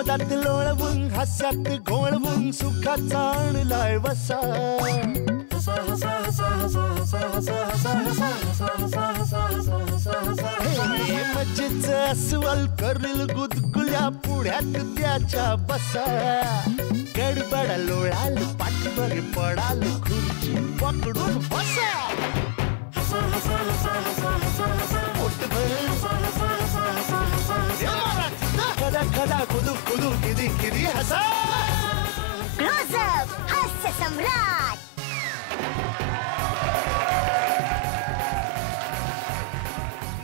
विनोदात लोळवून हास्यात घोळवून सुखाचा आणलाय वसा मजेच अस्वल करील गुदगुल्या पुढ्यात त्याच्या बसा गडबड लोळाल पाठवर पडाल खुर्ची पकडून बसा खदा खदा खुदू खुदू किदी किदी हसा क्लोजअप हास्य सम्राट.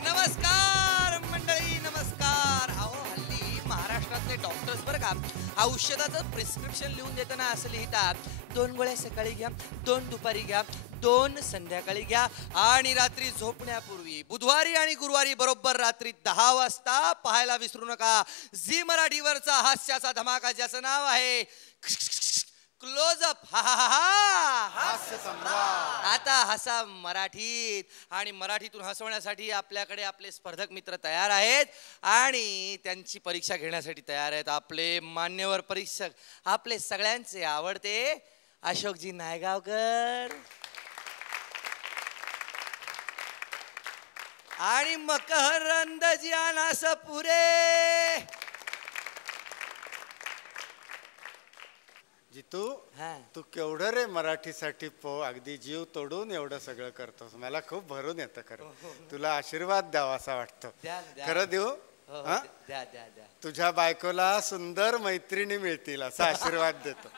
नमस्कार मंडळी, नमस्कार. अहो हल्ली महाराष्ट्रातले डॉक्टर्स बरं का औषधाचं प्रिस्क्रिप्शन लिहून देताना असं लिहितात, 2 गोळ्या सकाळी घ्या, 2 दुपारी घ्या, 2 संध्याकाळी घ्या आणि रात्री झोपण्यापूर्वी. बुधवारी आणि गुरुवारी बरोबर रात्री 10 वाजता पाहायला विसरू नका झी मराठीवरचा हास्याचा धमाका, ज्याचं नाव आहे क्लोजअप. हास्य सम्राट. आता हसा मराठीत. आणि मराठीतून हसवण्यासाठी आपल्याकडे आपले स्पर्धक मित्र तयार आहेत आणि त्यांची परीक्षा घेण्यासाठी तयार आहेत. आपले मान्यवर परीक्षक, आपले सगळ्यांचे आवडते अशोकजी नायगावकर आणि मकरंदजी अनासपुरे. जितू, तू केवढं रे मराठीसाठी अगदी जीव तोडून एवढं सगळं करतोस. मला खूप भरून येतं खरं. तुला आशीर्वाद द्यावा असा वाटतो. खरं देऊ? द्या द्या द्या. तुझ्या बायकोला सुंदर मैत्रिणी मिळतील असा आशीर्वाद देतो.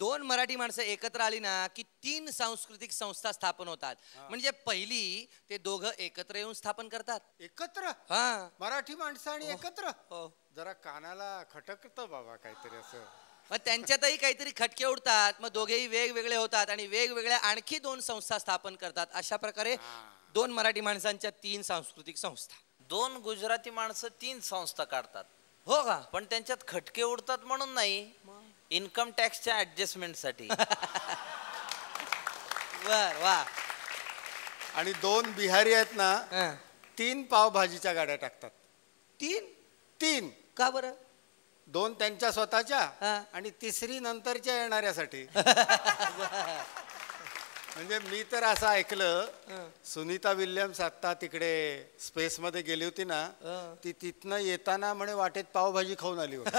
2 मराठी माणसं एकत्र आली ना की 3 सांस्कृतिक संस्था स्थापन होतात. म्हणजे पहिली ते दोघं एकत्र येऊन स्थापन करतात. एकत्र? हा, मराठी माणसं आणि एकत्र? हो. जरा कानाला खटकतं बाबा काहीतरी असं. मग त्यांच्यातही काहीतरी खटके उडतात. मग दोघेही वेगवेगळे होतात आणि वेगवेगळ्या आणखी 2 संस्था स्थापन करतात. अशा प्रकारे 2 मराठी माणसांच्या 3 सांस्कृतिक संस्था. 2 गुजराती माणसं 3 संस्था काढतात. हो का? पण त्यांच्यात खटके उडतात म्हणून नाही, इन्कम टॅक्सच्या ऍडजस्टमेंट साठी. बर वा. आणि 2 बिहारी आहेत ना, 3 पावभाजीच्या गाड्या टाकतात. 3 का बरं? 2 त्यांच्या स्वतःच्या आणि 3री नंतरच्या येणाऱ्यासाठी. म्हणजे मी तर असं ऐकलं, सुनीता विल्यम्स आता तिकडे स्पेस मध्ये गेली होती ना, ती तिथनं येताना म्हणे वाटेत पावभाजी खाऊन आली होती.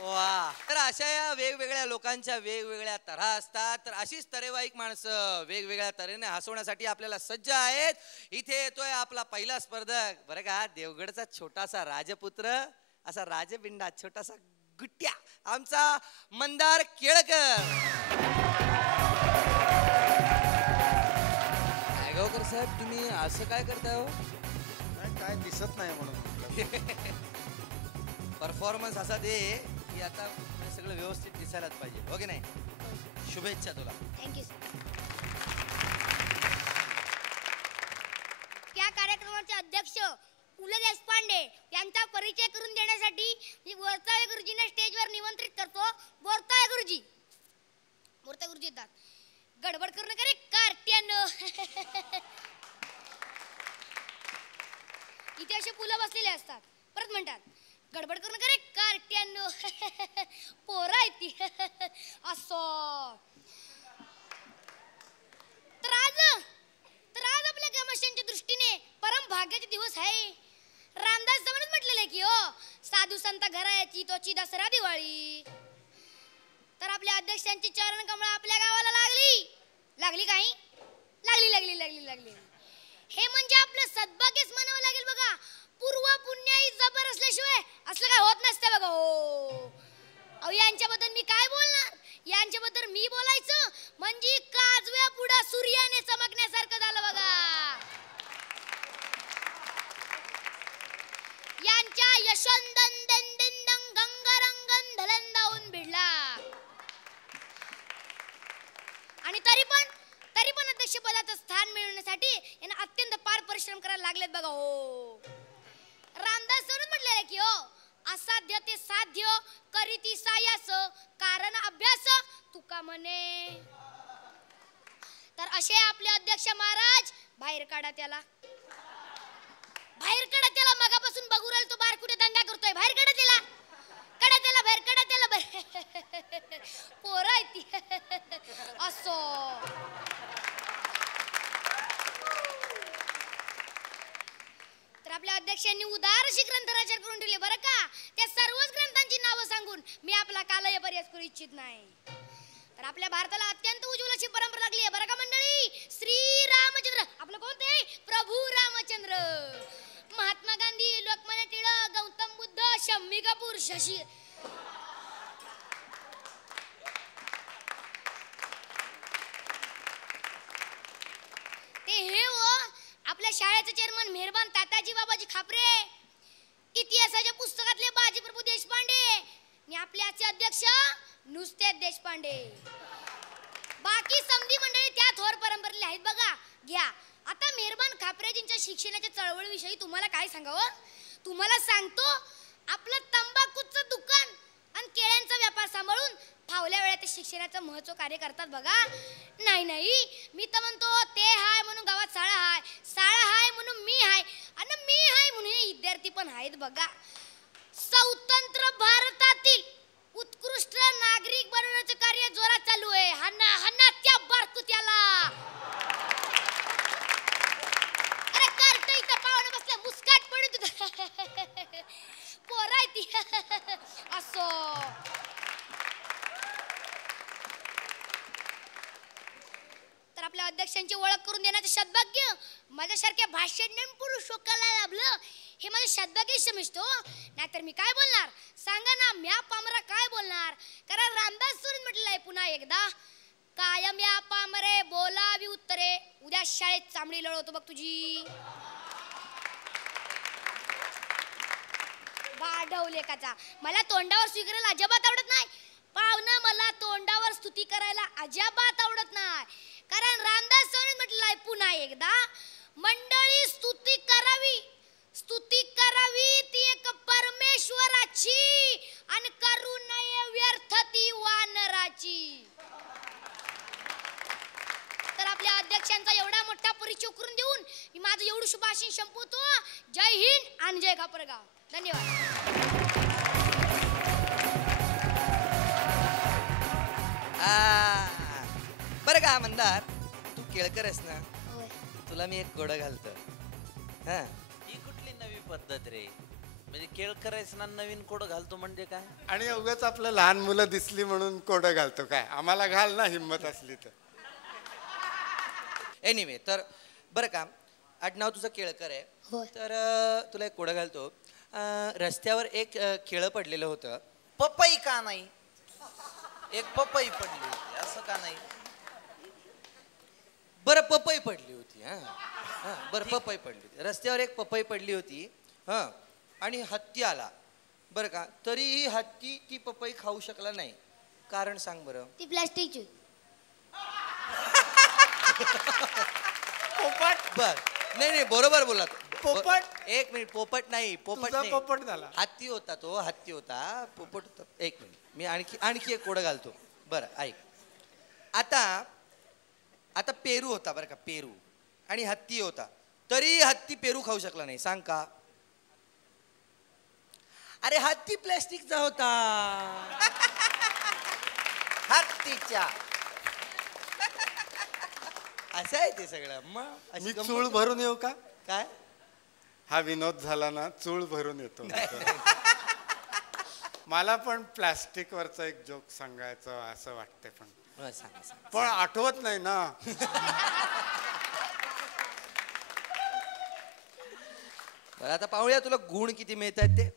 वा. तर अशा या वेगवेगळ्या लोकांच्या वेगवेगळ्या तऱ्हा असतात. तर अशीच तरेवाईक माणसं वेगवेगळ्या तऱ्हेने हसवण्यासाठी आपल्याला सज्ज आहेत. इथे येतोय आपला पहिला स्पर्धक बरं का, देवगडचा छोटासा राजपुत्र, असा राजबिंडा, छोटासा गुट्ट्या, आमचा मंदार केळकर. नायगावकर साहेब, तुम्ही असं काय करताय हो? काय दिसत नाही म्हणून परफॉर्मन्स असा दे की आता सगळं व्यवस्थित दिसायलाच पाहिजे, हो की नाही? शुभेच्छा तुला. Thank you sir. या कार्यक्रमाचे अध्यक्ष पु ल देशपांडे यांचा परिचय करून देण्यासाठी मी बोरताळे गुरुजींना स्टेजवर निमंत्रित करतो. बोरताळे गुरुजी. बोरताळे गुरुजी येतात. गडबड करू नका रे कार्ट्यानो. इथे असे पुलं बसलेले असतात. परत म्हणतात, गडबड करू नका रे कार्ट्यानो. पोरं आहे ती. असं तर आज आपल्या ग्रामस्थांच्या दृष्टीने परम भाग्याचे दिवस आहे. रामदास जवळच म्हटलेलं आहे की हो, साधू संत घरायाची तोची दसरा दिवाळी. तर आपल्या अध्यक्षांची चरण कमळ आपल्या गावाला लागली काही लागली. हे म्हणजे आपलं सद्भाग्यच म्हणावं लागेल बघा. पूर्व पुण्याई जबर असल्याशिवाय असलं काय होत नसतं बघा. हो अहो, यांच्याबद्दल मी काय बोलणार? यांच्याबद्दल मी बोलायचं म्हणजे काजव्या पुढा सूर्याने चमकण्यासारखं झालं बघा. यांच्या यशोंदन गंगारंगन धलंदावून भिडला. आणि तरी पण अध्यक्षपदाचं स्थान मिळवण्यासाठी यांना अत्यंत पार परिश्रम करायला लागलेत बघा. हो रामदास सर म्हटलेलं की हो, असाध्य ते साध्य करीती सायास कारण अभ्यास तुका म्हणे. तर असे आपले अध्यक्ष महाराज, बाहेर काढा त्याला. बाहेर कडा त्याला, मगापासून बघू राहिलो तो बाहेर कुठे दंगा करतोय. बाहेर कडा त्याला, कडा त्याला बाहेर, कडा त्याला बाहेर. पोरं आहे ती. असो तर आपल्या अध्यक्षांनी उदार अशी ग्रंथ रचना करून ठेवली बरं का. त्या सर्वच ग्रंथांची नावं सांगून मी आपला कालय बऱ्याच करू इच्छित नाही. तर आपल्या भारताला अत्यंत उज्ज्वल अशी परंपरा लागली आहे बरं का मंडळी. श्री रामचंद्र आपलं कोणते प्रभू रामचंद्र, महात्मा गांधी, लोकमान्य टिळक, गौतम बुद्ध, शम्मी कपूर, शशी ते हे हो आपल्या शाळेचे चेअरमन मेहरबान ताताजी बाबाजी खापरे, इतिहासाच्या पुस्तकातले बाजी प्रभू देशपांडे आणि आपले आजचे अध्यक्ष नुसते देशपांडे. बाकी समधी मंडळी त्या थोर परंपरेले आहेत बघा. घ्या आता मेहरबान खापरेजींच्या शिक्षणाच्या चळवळीविषयी तुम्हाला काय सांगावं. तुम्हाला सांगतो आपलं तंबाखूचं दुकान आणि केळ्यांचा व्यापार सांभाळून फावल्या वेळात शिक्षणाचं महत्त्व कार्य करतात बघा. नाही नाही मी तर म्हणतो ते हाय म्हणून गावात शाळा हाय, शाळा हाय म्हणून मी हाय आणि मी हाय म्हणून हे विद्यार्थी पण आहेत बघा. स्वतंत्र भारतातील उत्कृष्ट नागरिक बनवण्याचं कार्य जोरात चालू आहे. हन्ना हन्ना त्या बारकू त्याला. अरे कार्ट इथं पाहुणे बसल्या मुस्काट पडत पोर आहे ती. असो तर आपल्या अध्यक्षांची ओळख करून देण्याचं सद्भाग्य माझ्यासारख्या भाषण पुरुष शोकाला लाभलं हे माझं सद्भाग्य समजतो. नाहीतर मी काय बोलणार सांगा ना. म्या पामरा काय बोलणार. कारण रामदास स्वामी म्हटलंय पुन्हा एकदा, कायम या पामरे बोलावी उत्तरे. उद्या शाळेत चांबडी लढवतो बघ तुझी. वाढवले काचा मला तोंडावर स्वीकारायला अजिबात आवडत नाही. पाहुणं मला तोंडावर स्तुती करायला अजिबात आवडत नाही. कारण रामदास स्वामी म्हटलंय पुन्हा एकदा, मंडळी स्तुती करावी, स्तुती करावी ती एक परमेश्वराची आणि करू नये व्यर्थ ती वानराची. तर आपल्या अध्यक्षांचा एवढा मोठा परिचय करून देऊन मी माझं एवढं भाषण संपवतो. जय हिंद आणि जय खापरगाव. धन्यवाद. बरं का मंदार, तू केळकर आहेस ना, तुला मी एक कोडं घालतो. हा ही कुठली नवी पद्धत रे. म्हणजे केळ करायचं ना नवीन कोड घालतो म्हणजे काय. आणि उगाच आपलं लहान मुलं दिसली म्हणून कोडं घालतो काय. आम्हाला घाल ना हिंमत असली तर. एनिवे तर बरं का आडनाव तुझं केळकर आहे तर तुला एक कोडं घालतो. रस्त्यावर एक केळं पडलेलं होतं. पपई का नाही. एक पपई पडली होती असं का नाही. बरं पपई पडली होती. हा बरं पपई पडली होती. रस्त्यावर एक पपई पडली होती. हा आणि हत्ती आला बरं का. तरीही हत्ती ती पपई खाऊ शकला नाही. कारण सांग बरं. ती प्लास्टिकची. पोपट. बर नाही बरोबर बोला. पोपट. एक मिनिट. पोपट नाही. पोपट नाही. पोपट झाला. हत्ती होता तो. हत्ती होता. पोपट होता. एक मिनिट मी आणखी एक कोडं घालतो. बरं ऐक. आता पेरू होता बरं का. पेरू आणि हत्ती होता. तरी हत्ती पेरू खाऊ शकला नाही. सांग का. अरे हत्ती प्लॅस्टिकचा होता. हत्तीच्या. असं आहे ते सगळं. मग मी चूळ भरून येऊ का. काय हा विनोद झाला ना. चूळ भरून येतो. मला पण प्लास्टिक वरचा एक जोक सांगायचं असं वाटतंय पण आठवत नाही ना. आता पाहूया तुला गुण किती मिळतात ते.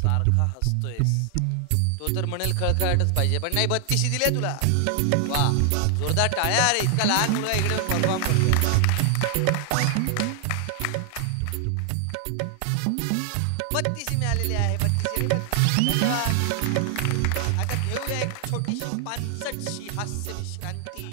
सारखा हसतोयस. तो तर म्हणेल खळखळाटच पाहिजे पण नाही 32 दिले तुला. वा जोरदार टाळ्या. अरे इतका लहान मुलगा इकडे परफॉर्म करतो. 32 मिळालेली आहे. 32 धन्यवाद. आता घेऊया एक छोटीशी 65शी हास्य विश्रांती.